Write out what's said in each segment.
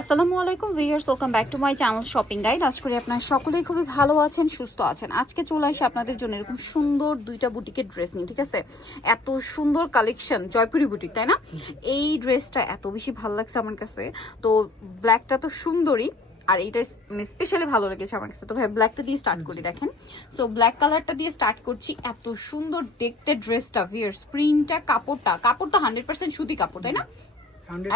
আসসালামু আলাইকুম viewers welcome back to my channel shopping guide. আজ করি আপনারা সকলেই খুবই ভালো আছেন সুস্থ আছেন। আজকে চলে আসি আপনাদের জন্য এরকম সুন্দর দুইটা বুটিকের ড্রেস নিয়ে ঠিক আছে? এত সুন্দর কালেকশন জয়পুরি বুটিক তাই না? এই ড্রেসটা এত বেশি ভালো লাগছে আমার কাছে। তো ব্ল্যাকটা তো সুন্দরই আর এইটা স্পেশালি ভালো লেগেছে আমার কাছে। তো ভাই ব্ল্যাকটা দিয়ে স্টার্ট করি দেখেন। সো ব্ল্যাক কালারটা দিয়ে স্টার্ট করছি এত সুন্দর দেখতে ড্রেসটা ভিয়ার্স প্রিন্টটা কাপড়টা কাপড়টা হান্ড্রেড পার্সেন্ট সুতি কাপড় তাই না?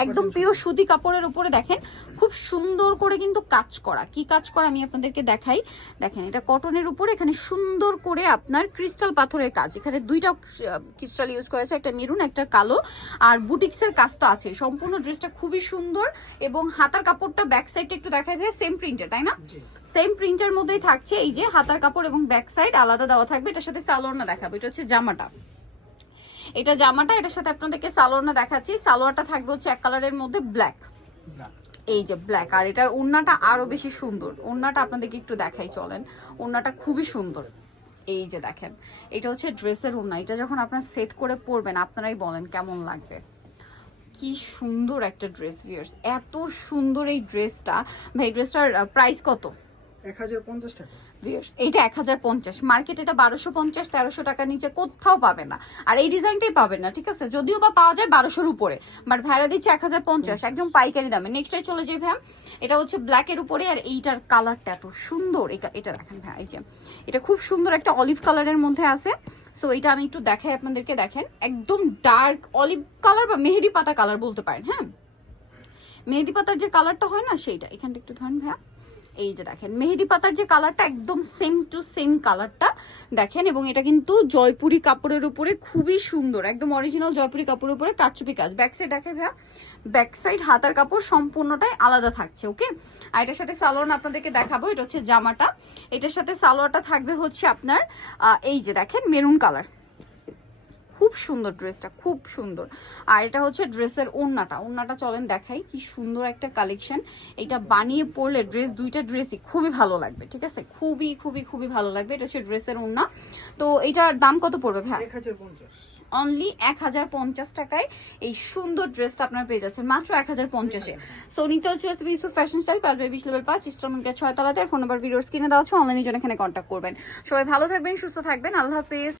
একদম পিওর সুতি কাপড়ের উপরে দেখেন খুব সুন্দর করে কিন্তু কাজ করা। কি কাজ করা আমি আপনাদেরকে দেখাই? দেখেন এটা কটনের উপরে এখানে সুন্দর করে আপনার ক্রিস্টাল পাথরের কাজ। এখানে দুইটা ক্রিস্টাল ইউজ করেছে একটা মেরুন একটা কালো। আর বুটিক্সের কাজ তো আছে সম্পূর্ণ ড্রেসটা খুবই সুন্দর এবং হাতার কাপড়টা ব্যাক সাইডটা একটু দেখাই ভাই সেম প্রিন্টের তাই না? সেম প্রিন্টের মধ্যেই থাকছে এই যে হাতার কাপড় এবং ব্যাক সাইড আলাদা দেওয়া থাকবে। এটার সাথে সালোয়ার না দেখাবো। এটা হচ্ছে জামাটা। এটা জামাটা এটার সাথে আপনাদেরকে সালোয়ারটা দেখাচ্ছি। সালোয়ারটা থাকবে হচ্ছে এক কালারের মধ্যে ব্ল্যাক এই যে ব্ল্যাক আর এটার ওড়নাটা আরও বেশি সুন্দর। ওড়নাটা আপনাদেরকে একটু দেখাই চলেন। ওড়নাটা খুবই সুন্দর। এই যে দেখেন এটা হচ্ছে ড্রেসের ওড়না। এটা যখন আপনারা সেট করে পরবেন আপনারাই বলেন কেমন লাগবে। কি সুন্দর একটা ড্রেস ভিয়ার্স এত সুন্দর এই ড্রেসটা ভাই ড্রেসটার প্রাইস কত? এইটা এক হাজার পঞ্চাশ। মার্কেট এটা বারোশো পঞ্চাশ, তেরোশো টাকার নিচে কোথাও পাবে না। আর এই ডিজাইনটাই পাবেন না, ঠিক আছে? যদিও বা পাওয়া যায় বারোশোর উপরে বাট দিচ্ছে এক হাজার পঞ্চাশ, একদম পাইকারি দামে। নেক্সটটাই চলে যাই ভ্যাম এটা হচ্ছে ব্ল্যাকের উপরে, আর এইটার কালারটা এত সুন্দর। এটা এটা দেখেন ভ্যা যে, এটা খুব সুন্দর একটা অলিভ কালারের মধ্যে আছে। সো এটা আমি একটু দেখাই আপনাদেরকে, দেখেন। একদম ডার্ক অলিভ কালার বা মেহেদি পাতা কালার বলতে পারেন হ্যাঁ? মেহেদি পাতার যে কালারটা হয় না, সেইটা। এখানটা একটু ধরেন ভ্যা এই যে দেখেন, মেহেদি পাতার যে কালারটা একদম সেম টু সেম কালারটা দেখেন, এবং এটা কিন্তু জয়পুরি কাপড়ের উপরে খুবই সুন্দর, একদম অরিজিনাল জয়পুরি কাপড়ের উপরে কারচুপি কাজ। ব্যাক সাইড দেখে ভাইয়া ব্যাক সাইড হাতার কাপড় সম্পূর্ণটাই আলাদা থাকছে ওকে আর এটার সাথে সালোয়ার আপনাদেরকে দেখাবো, এটা হচ্ছে জামাটা। এটার সাথে সালোয়ারটা থাকবে হচ্ছে আপনার এই যে দেখেন, মেরুন কালার। খুব সুন্দর ড্রেসটা খুব সুন্দর। আর এটা হচ্ছে ড্রেসের ওড়নাটা। ওড়নাটা চলেন দেখাই কি সুন্দর একটা কালেকশন এটা বানিয়ে পরলে ড্রেস দুইটা ড্রেসই খুবই ভালো লাগবে ঠিক আছে? খুবই খুবই খুবই ভালো লাগবে। এটা হচ্ছে ড্রেসের ওড়না। তো এটার দাম কত পড়বে ভাই? অনলি এক হাজার পঞ্চাশ টাকায় এই সুন্দর ড্রেসটা আপনার পেয়ে যাচ্ছেন। মাত্র এক হাজার পঞ্চাশে। সো নিতে হচ্ছে ইউসুফ ফ্যাশন স্টাইল পাঁচ বিশ লেভেল পাঁচ ইস্টারমনকে ছয় তলাতে। ফোন নাম্বার ভিডিওর স্ক্রিনে দেওয়া হচ্ছে অনলাইনে জন্য এখানে কন্ট্যাক্ট করবেন। সবাই ভালো থাকবেন সুস্থ থাকবেন। আল্লাহ হাফেজ।